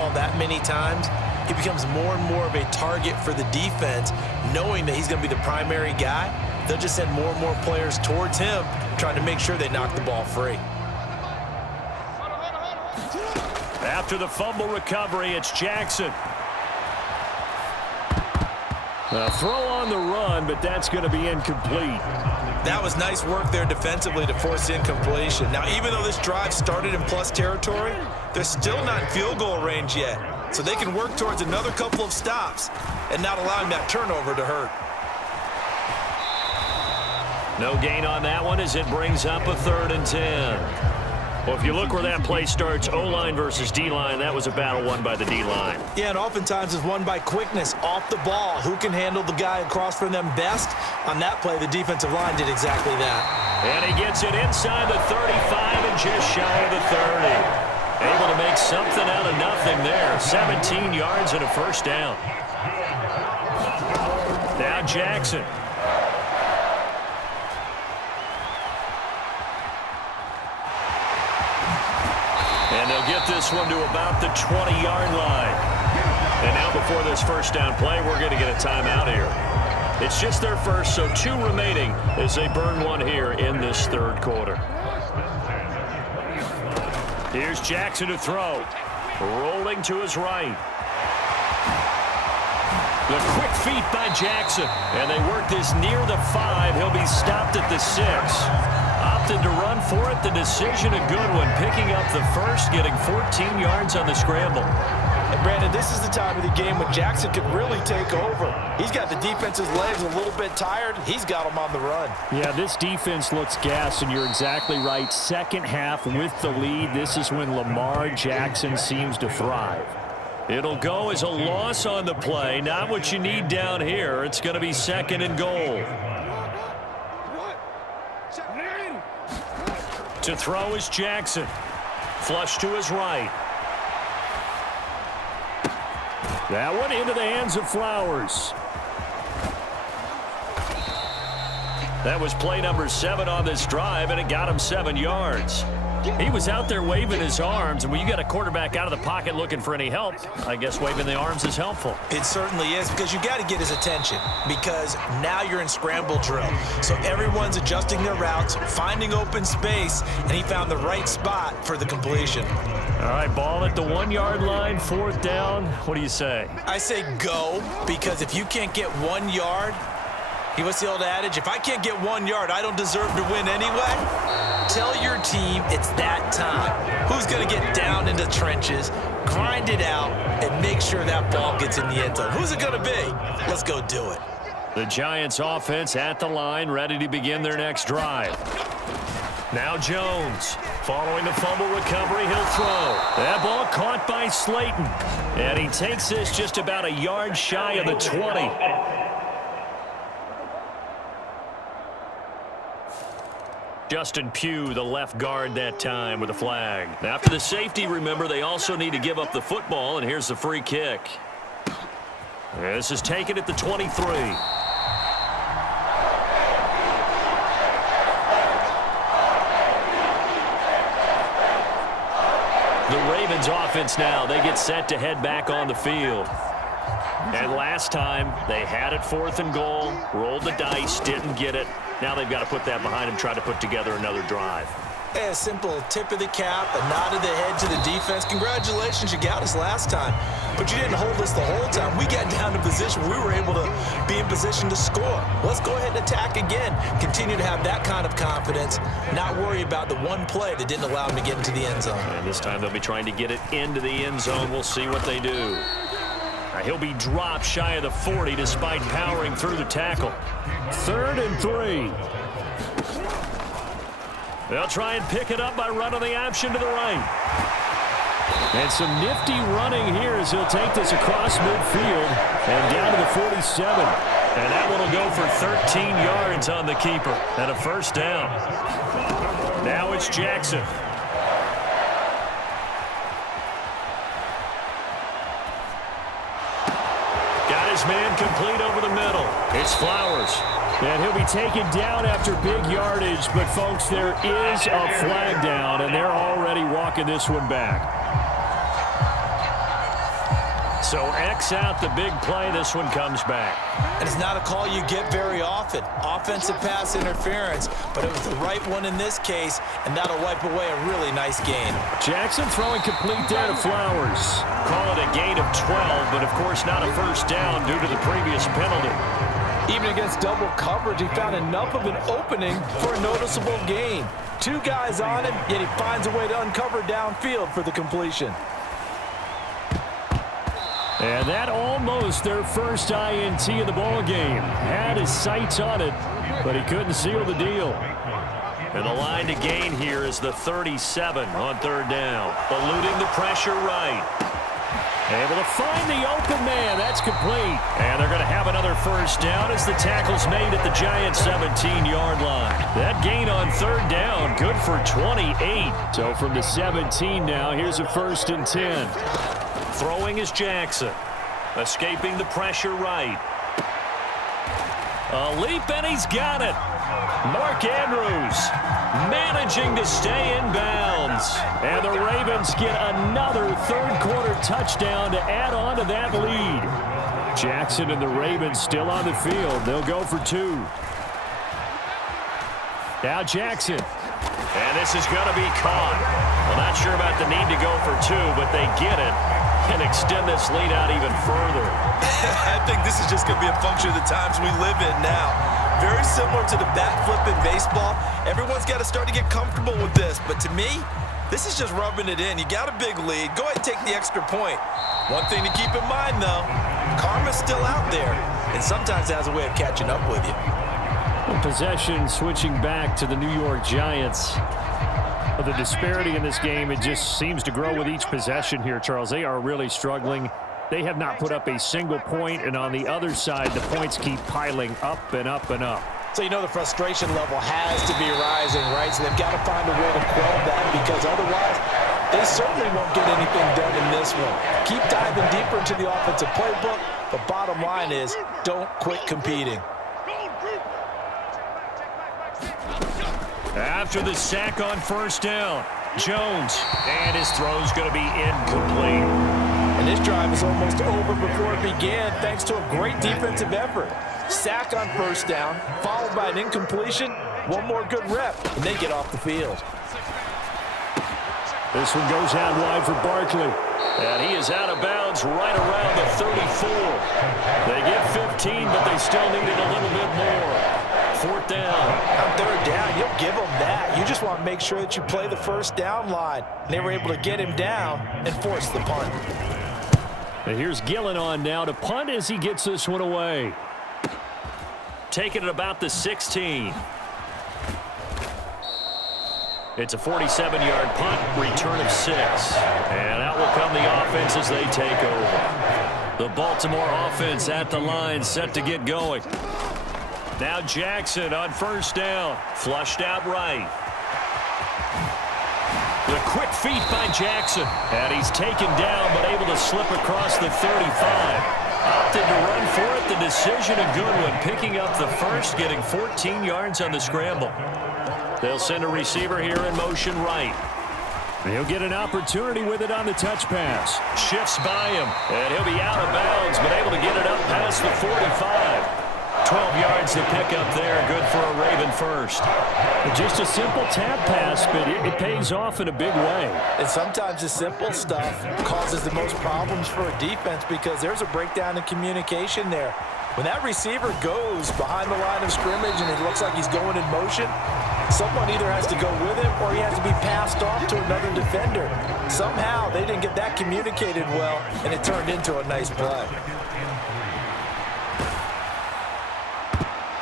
ball that many times, he becomes more and more of a target for the defense, knowing that he's going to be the primary guy. They'll just send more and more players towards him, trying to make sure they knock the ball free. After the fumble recovery, it's Jackson. A throw on the run, but that's going to be incomplete. That was nice work there defensively to force incompletion. Now, even though this drive started in plus territory, they're still not in field goal range yet. So they can work towards another couple of stops and not allowing that turnover to hurt. No gain on that one as it brings up a 3rd and 10. Well, if you look where that play starts, O-line versus D-line, that was a battle won by the D-line. Yeah, and oftentimes it's won by quickness off the ball. Who can handle the guy across from them best? On that play, the defensive line did exactly that. And he gets it inside the 35 and just shy of the 30. Able to make something out of nothing there. 17 yards and a first down. Now Jackson. And they'll get this one to about the 20-yard line. And now before this first down play, we're going to get a timeout here. It's just their first, so 2 remaining as they burn one here in this 3rd quarter. Here's Jackson to throw. Rolling to his right. The quick feet by Jackson. And they work this near the 5. He'll be stopped at the 6. Opted to run for it. The decision a good one. Picking up the first, getting 14 yards on the scramble. And Brandon, this is the time of the game when Jackson could really take over. He's got the defense's legs a little bit tired. He's got them on the run. Yeah, this defense looks gassed, and you're exactly right. Second half with the lead, this is when Lamar Jackson seems to thrive. It'll go as a loss on the play. Not what you need down here. It's going to be 2nd and goal. To throw is Jackson. Flush to his right. That one into the hands of Flowers. That was play number 7 on this drive, and it got him 7 yards. He was out there waving his arms, and when you got a quarterback out of the pocket looking for any help, I guess waving the arms is helpful. It certainly is, because you got to get his attention, because now you're in scramble drill. So everyone's adjusting their routes, finding open space, and he found the right spot for the completion. All right, ball at the 1-yard line, 4th down. What do you say? I say go, because if you can't get 1 yard, what's the old adage? If I can't get 1 yard, I don't deserve to win anyway. Tell your team it's that time. Who's going to get down into the trenches, grind it out, and make sure that ball gets in the end zone? Who's it going to be? Let's go do it. The Giants offense at the line, ready to begin their next drive. Now Jones. Following the fumble recovery, he'll throw. That ball caught by Slayton. And he takes this just about a yard shy of the 20. Justin Pugh, the left guard that time with a flag. After the safety, remember, they also need to give up the football, and here's the free kick. This is taken at the 23. The Ravens offense now, they get set to head back on the field. And last time, they had it 4th and goal, rolled the dice, didn't get it. Now they've got to put that behind them, try to put together another drive. A simple tip of the cap, a nod of the head to the defense. Congratulations, you got us last time. But you didn't hold us the whole time. We got down to position where we were able to be in position to score. Let's go ahead and attack again. Continue to have that kind of confidence, not worry about the one play that didn't allow them to get into the end zone. And this time they'll be trying to get it into the end zone. We'll see what they do. He'll be dropped shy of the 40 despite powering through the tackle. 3rd and 3. They'll try and pick it up by running the option to the right. And some nifty running here as he'll take this across midfield and down to the 47. And that one will go for 13 yards on the keeper and a first down. Now it's Jackson. Man complete over the middle. It's Flowers. And he'll be taken down after big yardage, but folks, there is a flag down, and they're already walking this one back. So X out the big play. This one comes back. And it's not a call you get very often. Offensive pass interference, but it was the right one in this case, and that'll wipe away a really nice gain. Jackson throwing complete there to Flowers. Call it a gain of 12, but of course not a first down due to the previous penalty. Even against double coverage, he found enough of an opening for a noticeable gain. Two guys on him, yet he finds a way to uncover downfield for the completion. And that almost their first INT of the ball game. Had his sights on it, but he couldn't seal the deal. And the line to gain here is the 37 on third down. Eluding the pressure right. Able to find the open man. That's complete. And they're going to have another first down as the tackle's made at the Giants' 17-yard line. That gain on third down, good for 28. So from the 17 now, here's a 1st and 10. Throwing is Jackson. Escaping the pressure right. A leap, and he's got it. Mark Andrews managing to stay in bounds. And the Ravens get another third-quarter touchdown to add on to that lead. Jackson and the Ravens still on the field. They'll go for 2. Now Jackson. And this is going to be caught. Well, not sure about the need to go for 2, but they get it and extend this lead out even further. I think this is just going to be a function of the times we live in now. Very similar to the bat flip in baseball. Everyone's got to start to get comfortable with this. But to me, this is just rubbing it in. You got a big lead. Go ahead and take the extra point. One thing to keep in mind, though, karma's still out there, and sometimes it has a way of catching up with you. Possession switching back to the New York Giants. But the disparity in this game, it just seems to grow with each possession here, Charles. They are really struggling. They have not put up a single point, and on the other side, the points keep piling up and up and up. So you know the frustration level has to be rising, right? So they've got to find a way to quell that, because otherwise they certainly won't get anything done in this one. Keep diving deeper into the offensive playbook, but bottom line is don't quit competing. After the sack on first down, Jones, and his throw's going to be incomplete. And this drive is almost over before it began, thanks to a great defensive effort. Sack on first down, followed by an incompletion, one more good rep, and they get off the field. This one goes out wide for Barkley. And he is out of bounds right around the 34. They get 15, but they still needed a little bit more. 4th down. On third down, you'll give them that. You just want to make sure that you play the first down line. And they were able to get him down and force the punt. And here's Gillen on now to punt as he gets this one away. Taking it about the 16. It's a 47-yard punt, return of 6. And out will come the offense as they take over. The Baltimore offense at the line, set to get going. Now Jackson on first down, flushed out right. The quick feet by Jackson. And he's taken down, but able to slip across the 35. Opted to run for it. The decision a good one. Picking up the first, getting 14 yards on the scramble. They'll send a receiver here in motion right. He'll get an opportunity with it on the touch pass. Shifts by him, and he'll be out of bounds, but able to get it up past the 45. 12 yards to pick up there. Good for a Raven first. Just a simple tap pass, but it pays off in a big way. And sometimes the simple stuff causes the most problems for a defense, because there's a breakdown in communication there. When that receiver goes behind the line of scrimmage and it looks like he's going in motion, someone either has to go with him or he has to be passed off to another defender. Somehow they didn't get that communicated well, and it turned into a nice play.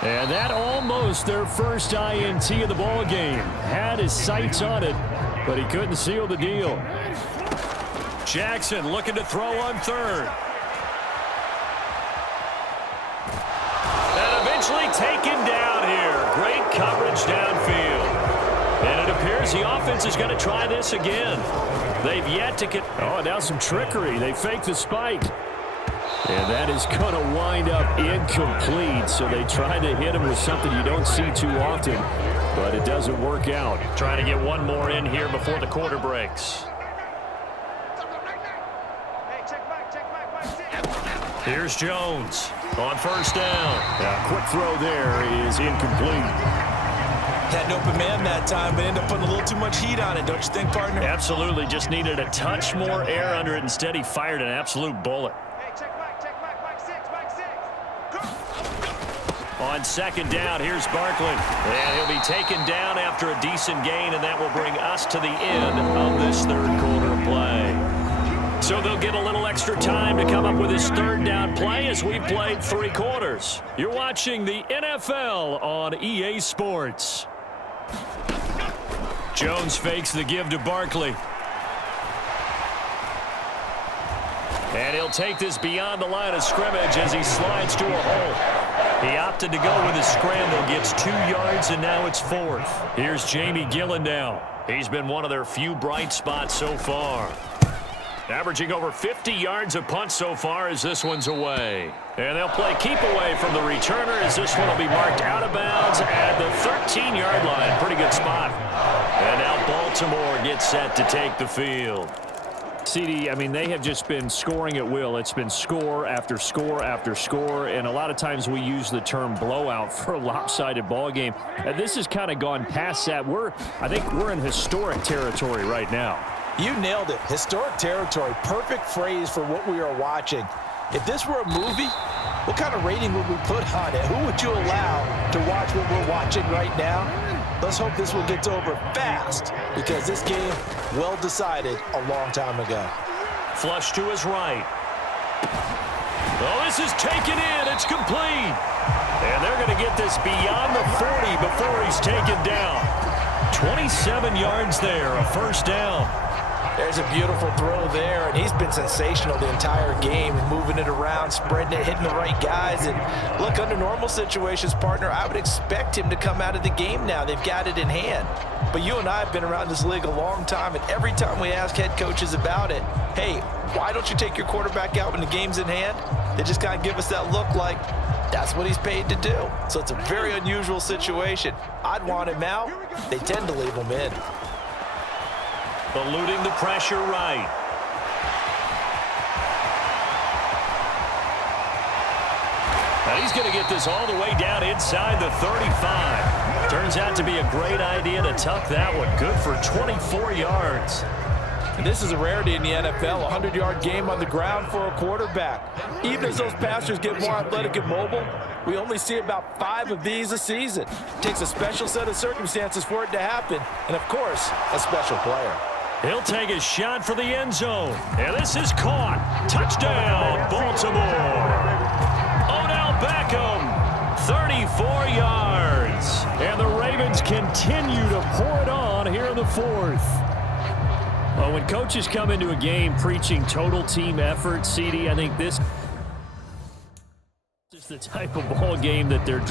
And that almost their first INT of the ball game. Had his sights on it, but he couldn't seal the deal. Jackson looking to throw on third. And eventually taken down here. Great coverage downfield. And it appears the offense is going to try this again. They've yet to get... Oh, now some trickery. They faked the spike. And that is going to wind up incomplete. So they try to hit him with something you don't see too often, but it doesn't work out. Trying to get one more in here before the quarter breaks. Hey, check back, 10. Here's Jones on first down. Quick throw there is incomplete. Had an open man that time, but ended up putting a little too much heat on it, don't you think, partner? Absolutely, just needed a touch more air under it. Instead, he fired an absolute bullet. On second down, here's Barkley. And he'll be taken down after a decent gain, and that will bring us to the end of this third quarter of play. So they'll get a little extra time to come up with his third down play as we played 3 quarters. You're watching the NFL on EA Sports. Jones fakes the give to Barkley. And he'll take this beyond the line of scrimmage as he slides to a hole. He opted to go with his scramble, gets 2 yards, and now it's 4th. Here's Jamie Gillen now. He's been one of their few bright spots so far. Averaging over 50 yards a punt so far as this one's away. And they'll play keep away from the returner as this one will be marked out of bounds at the 13-yard line. Pretty good spot. And now Baltimore gets set to take the field. CD, I mean, they have just been scoring at will. It's been score after score after score, and a lot of times we use the term blowout for a lopsided ball game. And this has kind of gone past that. I think we're in historic territory right now. You nailed it. Historic territory. Perfect phrase for what we are watching. If this were a movie, what kind of rating would we put on it? Who would you allow to watch what we're watching right now? Let's hope this one gets over fast because this game, well decided a long time ago. Flush to his right. Oh, this is taken in. It's complete. And they're going to get this beyond the 40 before he's taken down. 27 yards there, a first down. There's a beautiful throw there, and he's been sensational the entire game, moving it around, spreading it, hitting the right guys. And look, under normal situations, partner, I would expect him to come out of the game now. They've got it in hand. But you and I have been around this league a long time, and every time we ask head coaches about it, hey, why don't you take your quarterback out when the game's in hand? They just kind of give us that look like that's what he's paid to do. So it's a very unusual situation. I'd want him out. They tend to leave him in. Eluding the pressure right. And he's going to get this all the way down inside the 35. Turns out to be a great idea to tuck that one. Good for 24 yards. And this is a rarity in the NFL, a 100-yard game on the ground for a quarterback. Even as those passers get more athletic and mobile, we only see about 5 of these a season. It takes a special set of circumstances for it to happen, and of course, a special player. He'll take a shot for the end zone. And this is caught. Touchdown, Baltimore. Odell Beckham, 34 yards. And the Ravens continue to pour it on here in the 4th. Well, when coaches come into a game preaching total team effort, CD, I think this is the type of ball game that they're